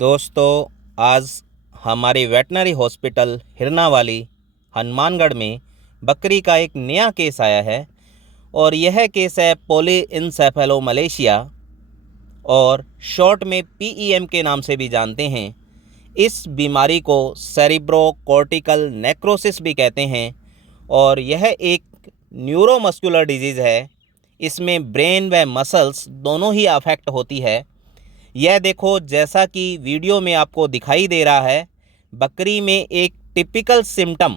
दोस्तों, आज हमारी वेटनरी हॉस्पिटल हिरनावाली हनुमानगढ़ में बकरी का एक नया केस आया है और यह केस है पॉलीइनसेफेलोमलेशिया और शॉर्ट में पीईएम के नाम से भी जानते हैं। इस बीमारी को सेरिब्रो कॉर्टिकल नेक्रोसिस भी कहते हैं और यह एक न्यूरोमस्कुलर डिजीज़ है। इसमें ब्रेन व मसल्स दोनों ही अफेक्ट होती है। यह देखो, जैसा कि वीडियो में आपको दिखाई दे रहा है, बकरी में एक typical symptom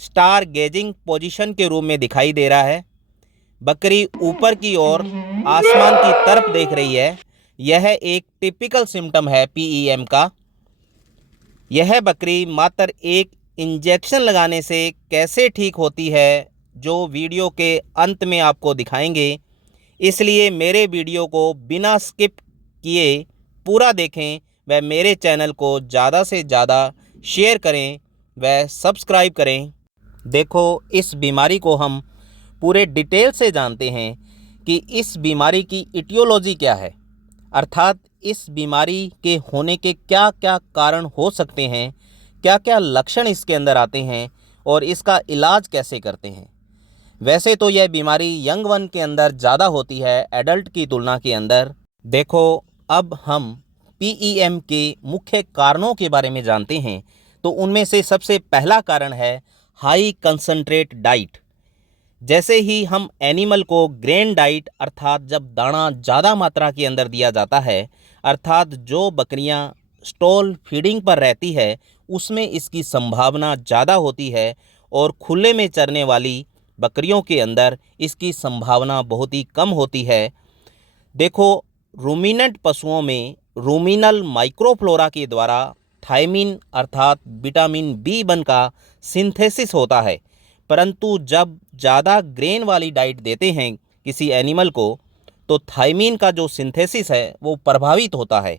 star gazing position के रूप में दिखाई दे रहा है। बकरी ऊपर की ओर आसमान की तरफ देख रही है। यह एक टिपिकल सिम्टम है पीईएम का। यह बकरी मात्र एक इंजेक्शन लगाने से कैसे ठीक होती है, जो वीडियो के अंत में आपको दिखाएंगे। इसलिए मेरे वीडियो को बिना स्किप किए पूरा देखें व मेरे चैनल को ज़्यादा से ज़्यादा शेयर करें व सब्सक्राइब करें। देखो, इस बीमारी को हम पूरे डिटेल से जानते हैं कि इस बीमारी की इटियोलॉजी क्या है, अर्थात इस बीमारी के होने के क्या क्या कारण हो सकते हैं, क्या क्या लक्षण इसके अंदर आते हैं और इसका इलाज कैसे करते हैं। वैसे तो यह बीमारी यंग वन के अंदर ज़्यादा होती है एडल्ट की तुलना के अंदर। देखो, अब हम पीईएम के मुख्य कारणों के बारे में जानते हैं। तो उनमें से सबसे पहला कारण है हाई कंसंट्रेट डाइट। जैसे ही हम एनिमल को ग्रेन डाइट, अर्थात जब दाना ज़्यादा मात्रा के अंदर दिया जाता है, अर्थात जो बकरियां स्टॉल फीडिंग पर रहती है उसमें इसकी संभावना ज़्यादा होती है और खुले में चरने वाली बकरियों के अंदर इसकी संभावना बहुत ही कम होती है। देखो, रूमिनेंट पशुओं में रूमिनल माइक्रोफ्लोरा के द्वारा थायमिन अर्थात विटामिन B1 का सिंथेसिस होता है, परंतु जब ज़्यादा ग्रेन वाली डाइट देते हैं किसी एनिमल को तो थायमिन का जो सिंथेसिस है वो प्रभावित होता है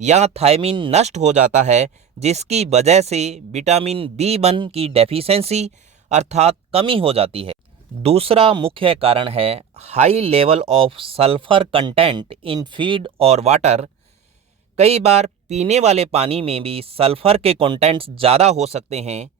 या थायमिन नष्ट हो जाता है, जिसकी वजह से विटामिन B1 की डेफिशिएंसी अर्थात कमी हो जाती है। दूसरा मुख्य कारण है high level of sulphur content in feed और वाटर। कई बार पीने वाले पानी में भी सल्फर के कंटेंट्स ज़्यादा हो सकते हैं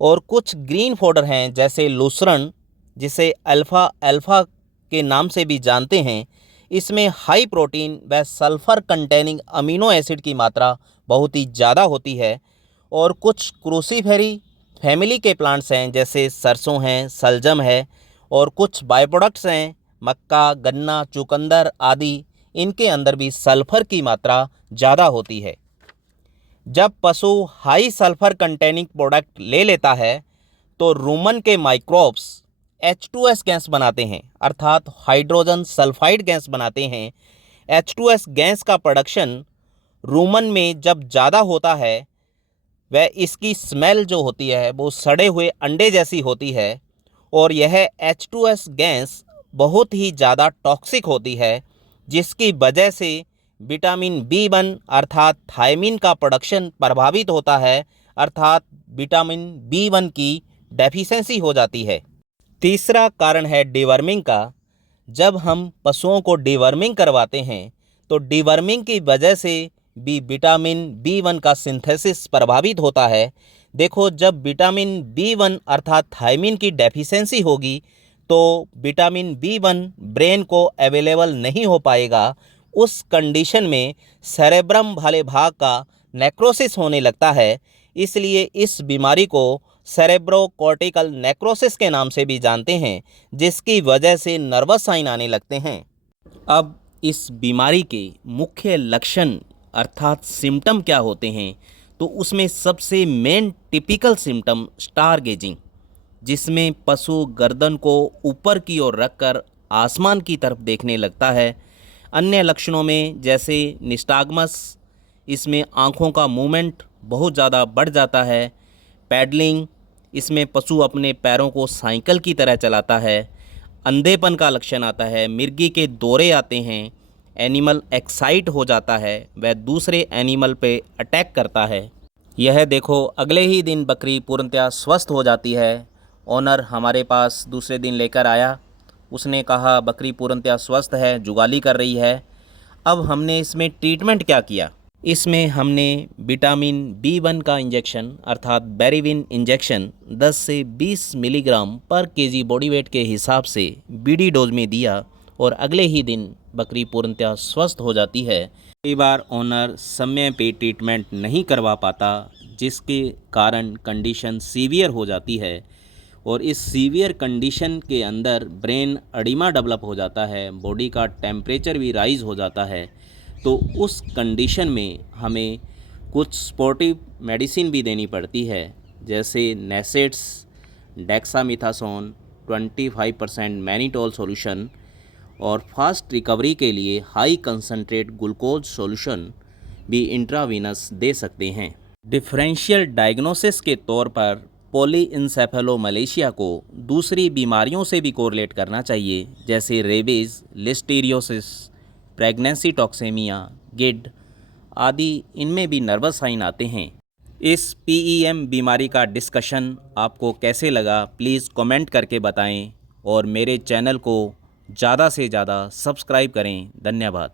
और कुछ ग्रीन फॉडर हैं जैसे लूसर्न, जिसे अल्फ़ा अल्फ़ा के नाम से भी जानते हैं। इसमें हाई प्रोटीन व सल्फर कंटेनिंग अमीनो एसिड की मात्रा बहुत ही ज़्यादा होती है। और कुछ क्रूसीफेरी फैमिली के प्लांट्स हैं जैसे सरसों हैं, सलजम है और कुछ बाय प्रोडक्ट्स हैं मक्का, गन्ना, चुकंदर आदि। इनके अंदर भी सल्फर की मात्रा ज़्यादा होती है। जब पशु हाई सल्फर कंटेनिंग प्रोडक्ट ले लेता है तो रूमन के माइक्रोब्स H2S गैस बनाते हैं, अर्थात हाइड्रोजन सल्फाइड गैस बनाते हैं। H2S गैस का प्रोडक्शन रूमन में जब ज़्यादा होता है वह इसकी स्मेल जो होती है वो सड़े हुए अंडे जैसी होती है और यह H2S गैस बहुत ही ज़्यादा टॉक्सिक होती है, जिसकी वजह से विटामिन B1 अर्थात थायमिन का प्रोडक्शन प्रभावित होता है, अर्थात विटामिन B1 की डेफिशिएंसी हो जाती है। तीसरा कारण है डिवर्मिंग का। जब हम पशुओं को डिवर्मिंग करवाते हैं तो डिवर्मिंग की वजह से भी विटामिन B1 का सिंथेसिस प्रभावित होता है। देखो, जब विटामिन B1 अर्थात थायमिन की डेफिशिएंसी होगी तो विटामिन B1 ब्रेन को अवेलेबल नहीं हो पाएगा। उस कंडीशन में सेरेब्रम वाले भाग का नेक्रोसिस होने लगता है। इसलिए इस बीमारी को सेरेब्रो कॉर्टिकल नेक्रोसिस के नाम से भी जानते हैं, जिसकी वजह से नर्वस साइन आने लगते हैं। अब इस बीमारी के मुख्य लक्षण अर्थात सिम्टम क्या होते हैं, तो उसमें सबसे main typical symptom star gazing, जिसमें पशु गर्दन को ऊपर की ओर रखकर आसमान की तरफ देखने लगता है। अन्य लक्षणों में जैसे निस्टाग्मस, इसमें आँखों का मूवमेंट बहुत ज़्यादा बढ़ जाता है। पैडलिंग, इसमें पशु अपने पैरों को साइकिल की तरह चलाता है। अंधेपन का लक्षण आता है, मिर्गी के दौरे आते हैं, एनिमल एक्साइट हो जाता है, वह दूसरे एनिमल पे अटैक करता है। यह देखो, अगले ही दिन बकरी पूर्णतः स्वस्थ हो जाती है। ओनर हमारे पास दूसरे दिन लेकर आया, उसने कहा बकरी पूर्णतः स्वस्थ है, जुगाली कर रही है। अब हमने इसमें ट्रीटमेंट क्या किया, इसमें हमने विटामिन B1 का इंजेक्शन अर्थात बेरिविन इंजेक्शन 10 से 20 मिलीग्राम पर केजी बॉडी वेट के हिसाब से बीडी डोज में दिया और अगले ही दिन बकरी पूर्णतः स्वस्थ हो जाती है। कई बार ओनर समय पे ट्रीटमेंट नहीं करवा पाता, जिसके कारण कंडीशन सीवियर हो जाती है और इस सीवियर कंडीशन के अंदर ब्रेन एडिमा डेवलप हो जाता है, बॉडी का टेम्परेचर भी राइज हो जाता है। तो उस कंडीशन में हमें कुछ सपोर्टिव मेडिसिन भी देनी पड़ती है, जैसे नेसेट्स, डेक्सामिथासोन, 25% मैनिटोल सॉल्यूशन और फास्ट रिकवरी के लिए हाई कंसनट्रेट ग्लूकोज सॉल्यूशन भी इंट्रावीनस दे सकते हैं। डिफरेंशियल डायग्नोसिस के तौर पर पॉलीइंसेफेलोमलेशिया को दूसरी बीमारियों से भी कोरिलेट करना चाहिए, जैसे रेबीज़, लिस्टीरियोसिस, प्रेगनेंसी टॉक्सेमिया, गिड आदि। इनमें भी नर्वस साइन आते हैं। इस PEM बीमारी का डिस्कशन आपको कैसे लगा, प्लीज़ कमेंट करके बताएं और मेरे चैनल को ज़्यादा से ज़्यादा सब्सक्राइब करें। धन्यवाद।